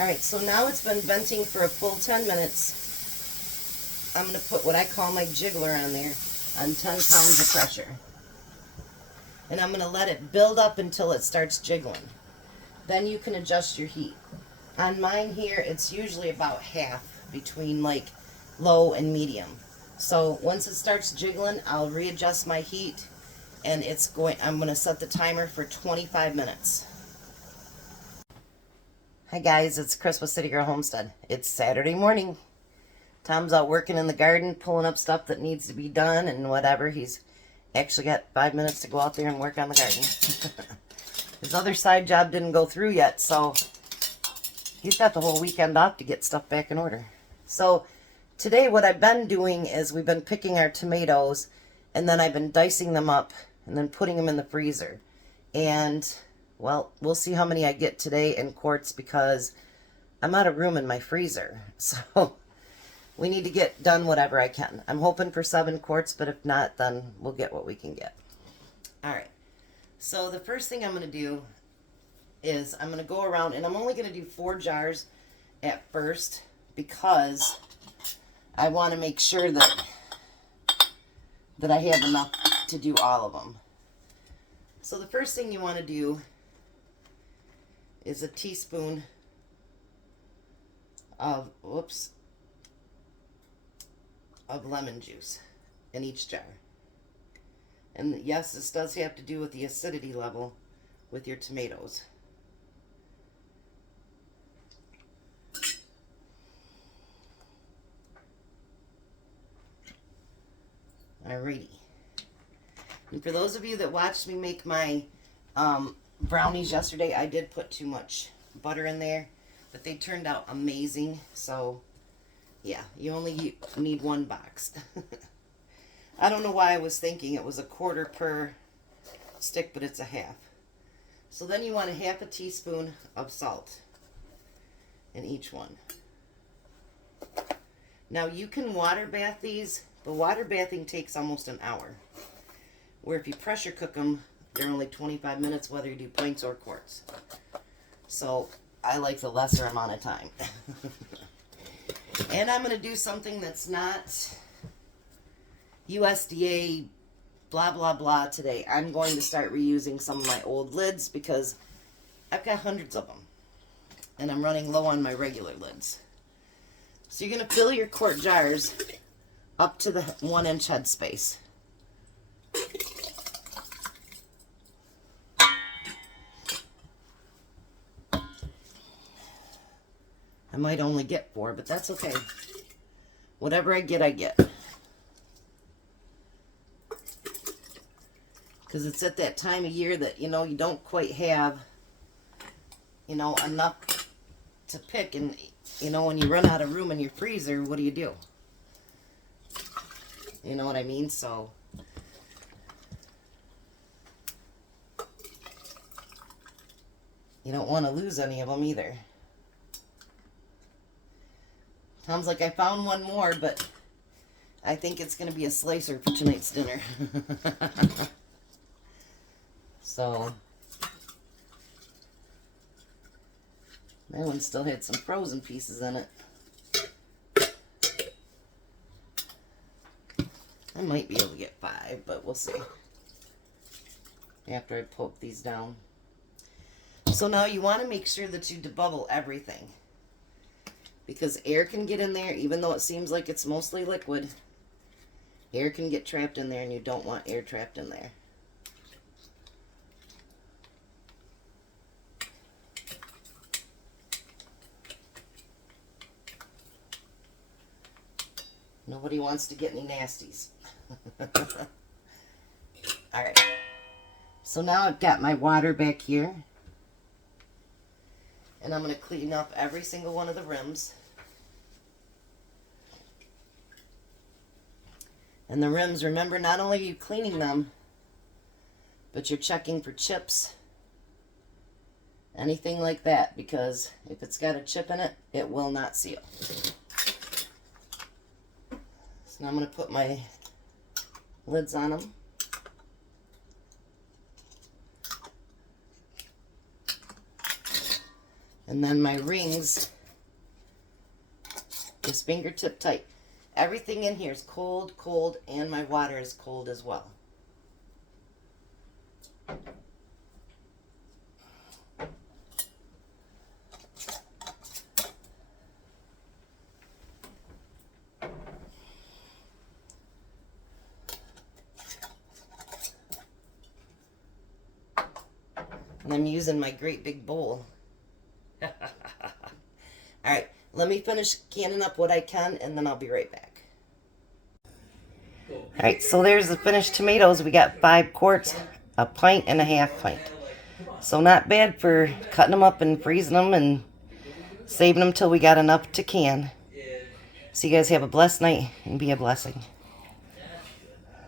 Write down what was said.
Alright, so now it's been venting for a full 10 minutes. I'm going to put what I call my jiggler on there on 10 pounds of pressure. And I'm going to let it build up until it starts jiggling. Then you can adjust your heat. On mine here, it's usually about half between like low and medium. So once it starts jiggling, I'll readjust my heat, and I'm going to set the timer for 25 minutes. Hi guys, it's Chris with City Girl Homestead. It's Saturday morning. Tom's out working in the garden, pulling up stuff that needs to be done and whatever. He's actually got 5 minutes to go out there and work on the garden. His other side job didn't go through yet, so he's got the whole weekend off to get stuff back in order. So today what I've been doing is we've been picking our tomatoes, and then I've been dicing them up and then putting them in the freezer. And well, we'll see how many I get today in quarts because I'm out of room in my freezer. So we need to get done whatever I can. I'm hoping for 7 quarts, but if not, then we'll get what we can get. All right. So the first thing I'm going to do is I'm going to go around, and I'm only going to do 4 jars at first because I want to make sure that I have enough to do all of them. So the first thing you want to do is a teaspoon of lemon juice in each jar. And yes, this does have to do with the acidity level with your tomatoes. Alrighty. And for those of you that watched me make my brownies yesterday, I did put too much butter in there, but they turned out amazing. So yeah, you only need 1 box. I don't know why I was thinking it was a 1/4 per stick, but it's a half. So then you want a 1/2 teaspoon of salt in each one. Now you can water bath these, but water bathing takes almost an hour. Where if you pressure cook them, they're only 25 minutes, whether you do pints or quarts. So I like the lesser amount of time. And I'm going to do something that's not USDA blah blah blah today. I'm going to start reusing some of my old lids because I've got hundreds of them. And I'm running low on my regular lids. So you're going to fill your quart jars up to the 1-inch head space. I might only get 4, but that's okay. Whatever I get, I get. Because it's at that time of year that, you don't quite have, enough to pick. And, when you run out of room in your freezer, what do? You know what I mean? So you don't want to lose any of them either. Tom's like, I found 1 more, but I think it's going to be a slicer for tonight's dinner. So, that one still had some frozen pieces in it. I might be able to get 5, but we'll see. After I poke these down. So now you want to make sure that you debubble everything. Because air can get in there, even though it seems like it's mostly liquid. Air can get trapped in there, and you don't want air trapped in there. Nobody wants to get any nasties. Alright. So now I've got my water back here. And I'm going to clean up every single one of the rims. And the rims, remember, not only are you cleaning them, but you're checking for chips, anything like that, because if it's got a chip in it, it will not seal. So now I'm going to put my lids on them. And then my rings, just fingertip tight. Everything in here is cold, cold, and my water is cold as well. And I'm using my great big bowl. Alright, let me finish canning up what I can and then I'll be right back. Alright, so there's the finished tomatoes. We got 5 quarts, a pint and a half pint. So not bad for cutting them up and freezing them and saving them till we got enough to can. So you guys have a blessed night and be a blessing.